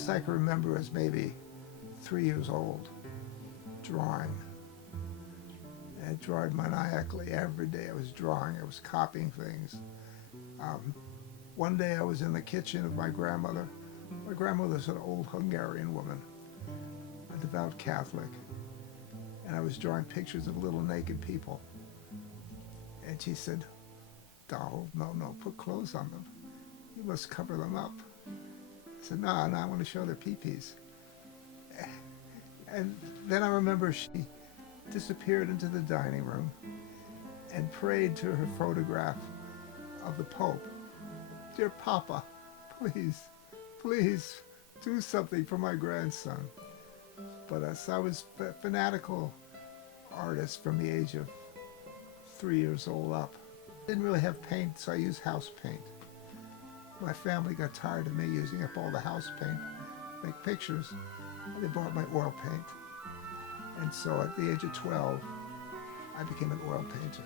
earliest I can remember is maybe 3 years old, drawing. And drawing maniacally every day. I was drawing, I was copying things. One day I was in the kitchen of my grandmother. My grandmother's an old Hungarian woman, a devout Catholic. And I was drawing pictures of little naked people. And she said, "Donald, no, put clothes on them. You must cover them up." I said, no, I want to show their pee-pees. And then I remember she disappeared into the dining room and prayed to her photograph of the Pope. "Dear Papa, please do something for my grandson." But so I was a fanatical artist from the age of 3 years old up. Didn't really have paint, so I used house paint. My family got tired of me using up all the house paint to make pictures. They bought my oil paint. And so at the age of 12, I became an oil painter.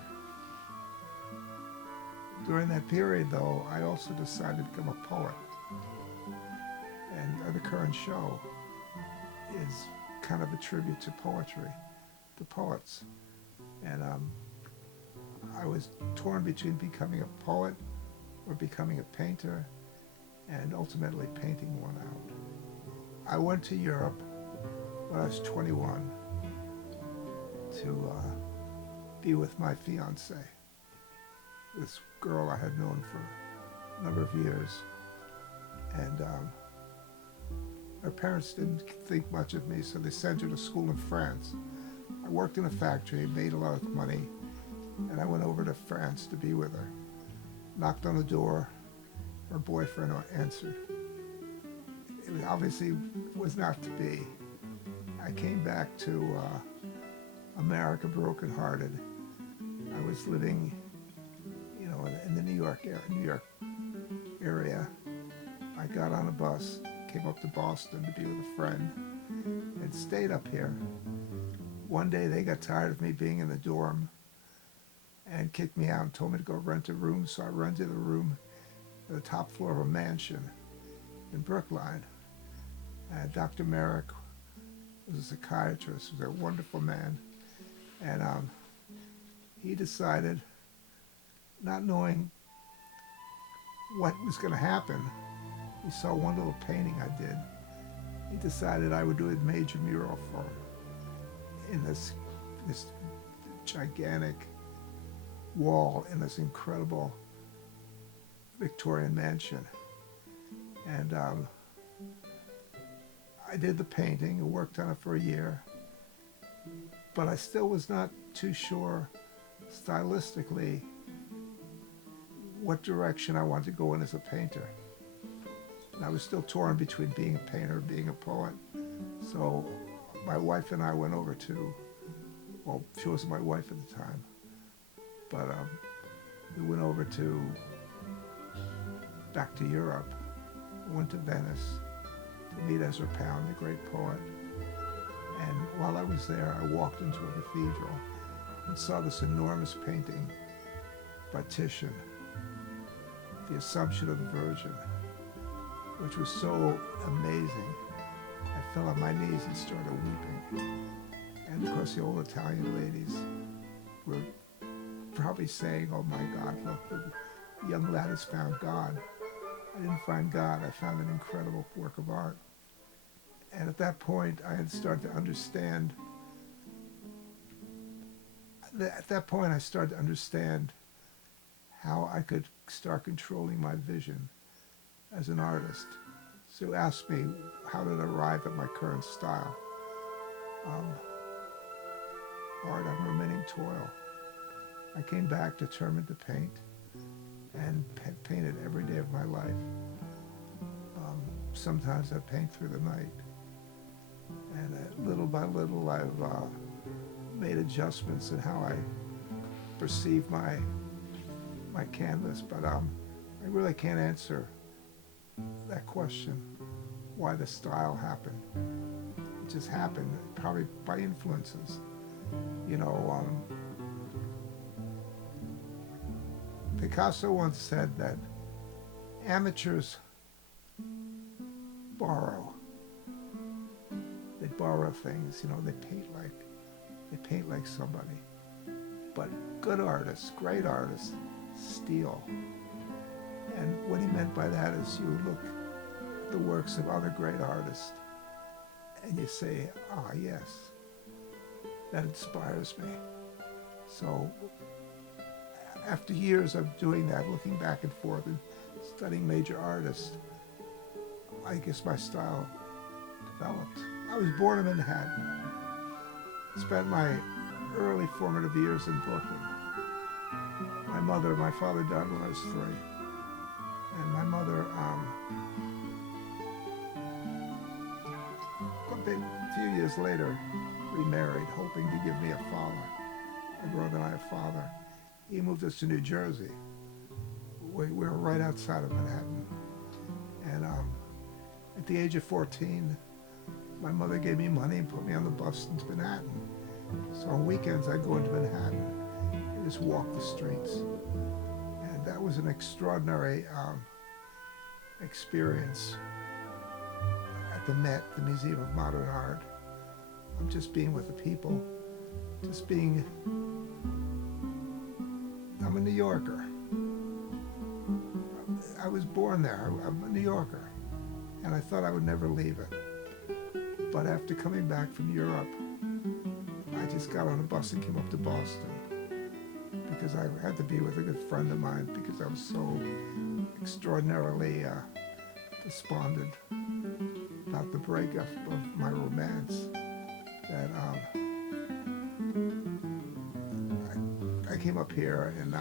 During that period, though, I also decided to become a poet. And the current show is kind of a tribute to poetry, to poets. And I was torn between becoming a poet or becoming a painter, and ultimately painting one out. I went to Europe when I was 21 to be with my fiancée, this girl I had known for a number of years. And her parents didn't think much of me, so they sent her to school in France. I worked in a factory, made a lot of money, and I went over to France to be with her. Knocked on the door, her boyfriend answered. It obviously was not to be. I came back to America brokenhearted. I was living, in the New York area. I got on a bus, came up to Boston to be with a friend, and stayed up here. One day they got tired of me being in the dorm and kicked me out and told me to go rent a room, so I rented a room at the top floor of a mansion in Brookline. Dr. Merrick was a psychiatrist, was a wonderful man, and he decided, not knowing what was going to happen, he saw one little painting I did. He decided I would do a major mural for him in this gigantic wall in this incredible Victorian mansion. And I did the painting and worked on it for a year, but I still was not too sure stylistically what direction I wanted to go in as a painter. And I was still torn between being a painter and being a poet. So my wife and I went over to, well, she wasn't my wife at the time, but we went over back to Europe. We went to Venice to meet Ezra Pound, the great poet. And while I was there, I walked into a cathedral and saw this enormous painting by Titian, The Assumption of the Virgin, which was so amazing. I fell on my knees and started weeping. And of course the old Italian ladies were probably saying, "Oh my God, look, the young lad has found God." I didn't find God, I found an incredible work of art. And at that point, I had started to understand, how I could start controlling my vision as an artist. So you asked me, how did I arrive at my current style? Art on remaining toil. I came back determined to paint, and painted every day of my life. Sometimes I paint through the night. And little by little, I've made adjustments in how I perceive my canvas, but I really can't answer that question, why the style happened. It just happened, probably by influences. Picasso once said that amateurs borrow, They borrow things, they paint like somebody. But good artists, great artists, steal. And what he meant by that is you look at the works of other great artists and you say, ah, yes, that inspires me. So after years of doing that, looking back and forth and studying major artists, I guess my style developed. I was born in Manhattan. Spent my early formative years in Brooklyn. My father died when I was 3. And my mother, a few years later, remarried, hoping to give me a father. My brother and I a father. He moved us to New Jersey. We were right outside of Manhattan. And at the age of 14, my mother gave me money and put me on the bus into Manhattan. So on weekends, I'd go into Manhattan and just walk the streets. And that was an extraordinary experience at the Met, the Museum of Modern Art. I'm just being with the people, I'm a New Yorker. I was born there. I'm a New Yorker. And I thought I would never leave it. But after coming back from Europe, I just got on a bus and came up to Boston because I had to be with a good friend of mine because I was so extraordinarily despondent about the breakup of my romance that I came up here and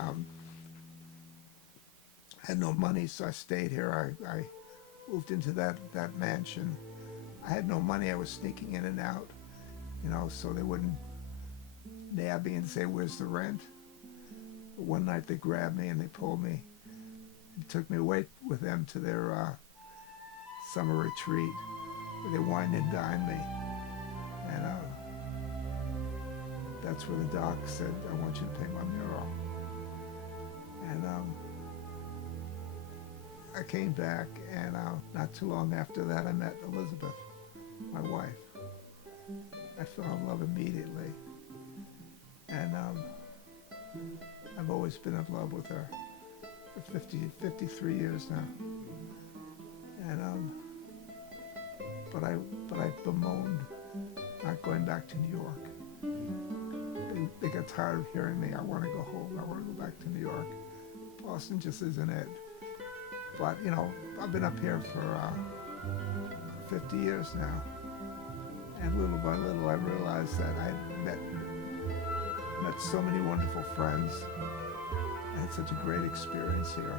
had no money, so I stayed here. I moved into that mansion. I had no money. I was sneaking in and out, so they wouldn't nab me and say, "Where's the rent?" But one night they grabbed me and they pulled me and took me away with them to their summer retreat where they wined and dined me. And that's where the doc said, "I want you to paint my mural." And I came back, and not too long after that, I met Elizabeth, my wife. I fell in love immediately, and I've always been in love with her for 53 years now. And but I bemoaned not going back to New York. They got tired of hearing me. I want to go home. I want to go back to New York. Boston just isn't it. But I've been up here for 50 years now, and little by little I realized that I met so many wonderful friends. I had such a great experience here.